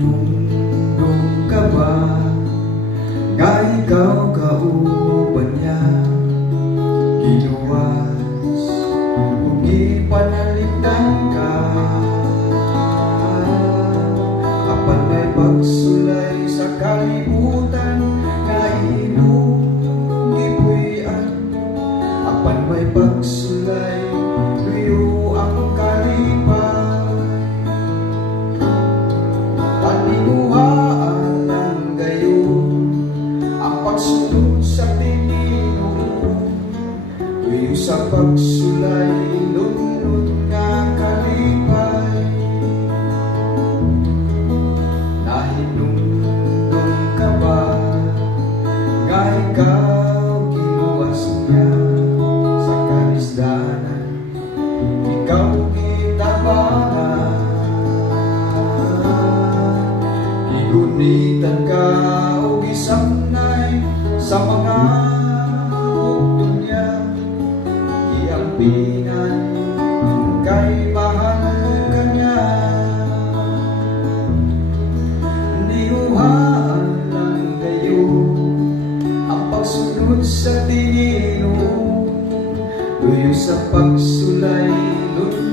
Nagmumundong ka ba na ikaw kauban niya? Ginuwas, hindi panalitan ka Apan ay pagsulay sa kalibutan tuyo sa pagsulay lunod nga kalipay. Nahinumdum ka ba nga ikaw kinuwas niya sa kanisdanan ikaw gitabangan Igunitan ka Iampinan kay mahal ka niya. Niuhaan lang kayo ang pagsunod sa Panginoon Tuyo sa pagsulay lunod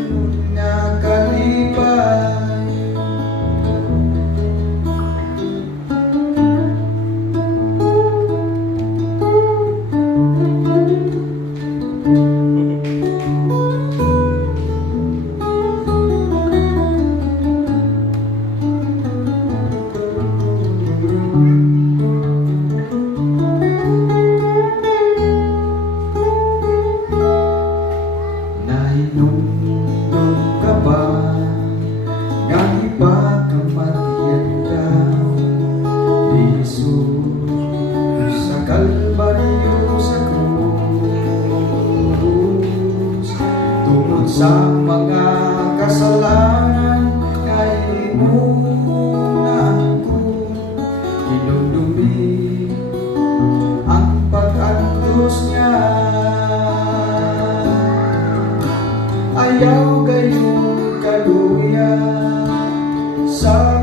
sa mga kasalanan na ako inundumi ang pag-antos niya. Ayaw gayon kaluya sa